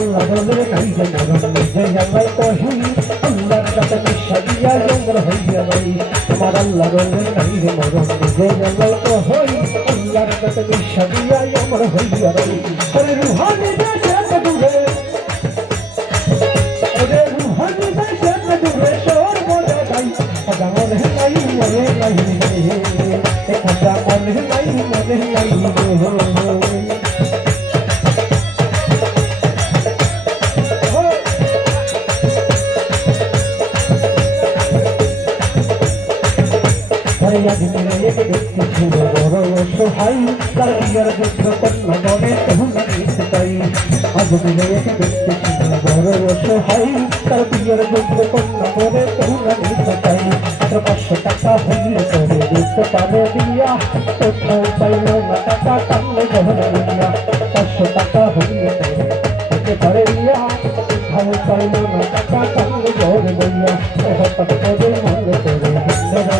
আল্লাহ বলবে কাইজা নাগম যে জামাই কহি আল্লাহর কাছে মিশাইয়া জঙ্গল হইয়া ভাই তোমার আল্লাহ বলবে কাইজা নাগম যে জামাই কহি আল্লাহর কাছে মিশাইয়া জঙ্গল হইয়া ভাই আরে রুহানি দেশে ডুবে আরে রুহানি দেশে ডুবে শোর বলে তাই কথা মনে নাই মনে নাই হে কথা মনে নাই মনে নাই হে অসহায় লাগিয়ার যুদ্ধ কর্ণ মনে তহু লাগিছে তাই আজ বিজয়ক দেখতে বড় অসহায়, তার বিয়ের যুদ্ধ কর্ণ মনে তহু লাগিছে তাই মাত্র পাঁচশো টাকা হইলে তবে দিতে দিয়া অন্য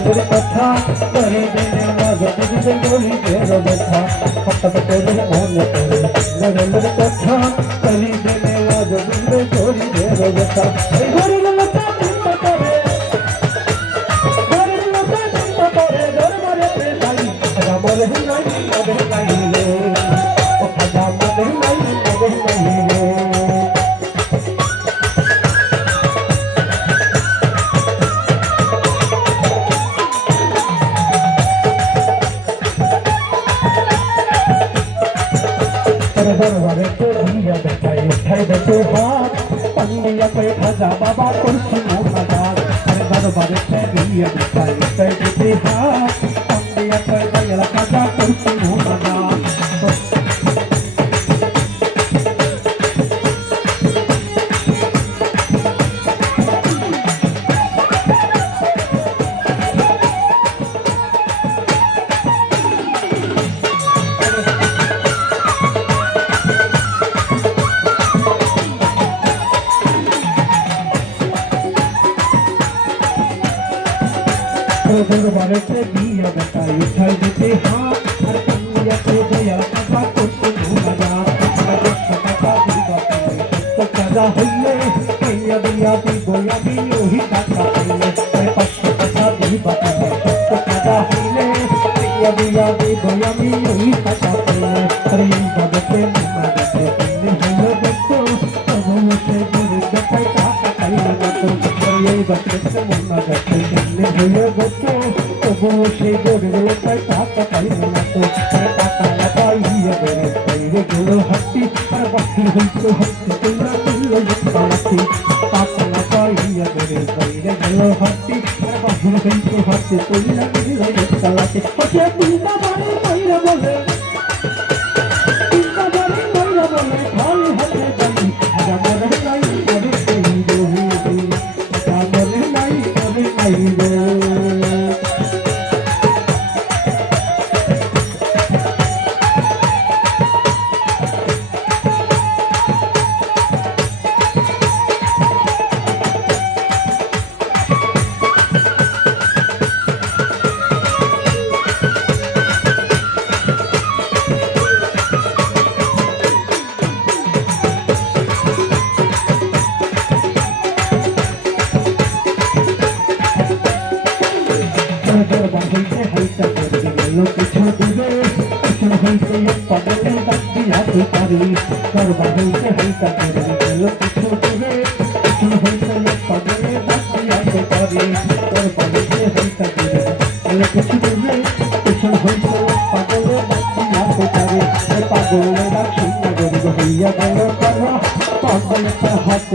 गुरु कथा कहे दिन मगन जी से बोली के रब बरोबर तोरंग बैठाई हर बचे हाथ पंडिया पे भजा बाबा कुर्सी मुहदा हर बरोबर तोरंग बैठाई हर बचे हाथ पंडिया पे भजा सर्व भारत दिया बता उठल देते हाँ हर कन्या को तो दया कथा कुछ भूला जा हर कथा का दुर्गा तो कदा हल्ले कन्या दुनिया की गोया भी यही कथा हल्ले हर पक्ष कथा दुर्गा तो कदा हल्ले कन्या दुनिया की गोया भी यही कथा हल्ले हर यही भगत है भगत है तुमने हल्ले बच्चों तब मुझे गुरु बच्चे का कथा लगा तो यही बच्चे से मुन्ना बच्चे तुमने हल्ले बच्चों। দেখো অবশ্যই দূরে দেখাই টাকা পাইলে দেখো আরে টাকা না পাইয়া বেড়ে বাইরে গুলো হাতি আর বাকি হইতো হাতি তোমরা তুললো হাতি টাকা না পাইয়া বেড়ে বাইরে গুলো হাতি আর বাকি হইতো হাতি তোমরা তুললো হাতি হচ্ছে তিনটা বাড়ি বাইরে বলে তিনটা বাড়ি বাইরে বলে करी से पद से भक्तिया से करी कर बदल से हई करी दिल कुछ तुझे तू हई से पद से भक्तिया से करी कर बदल से हई करी दिल कुछ तुझे कुछ हई से पद से भक्तिया से करी पागल लक्ष्मी नगर भैया बड़ा करो पागल का हाथ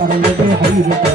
咱们那边还 gue.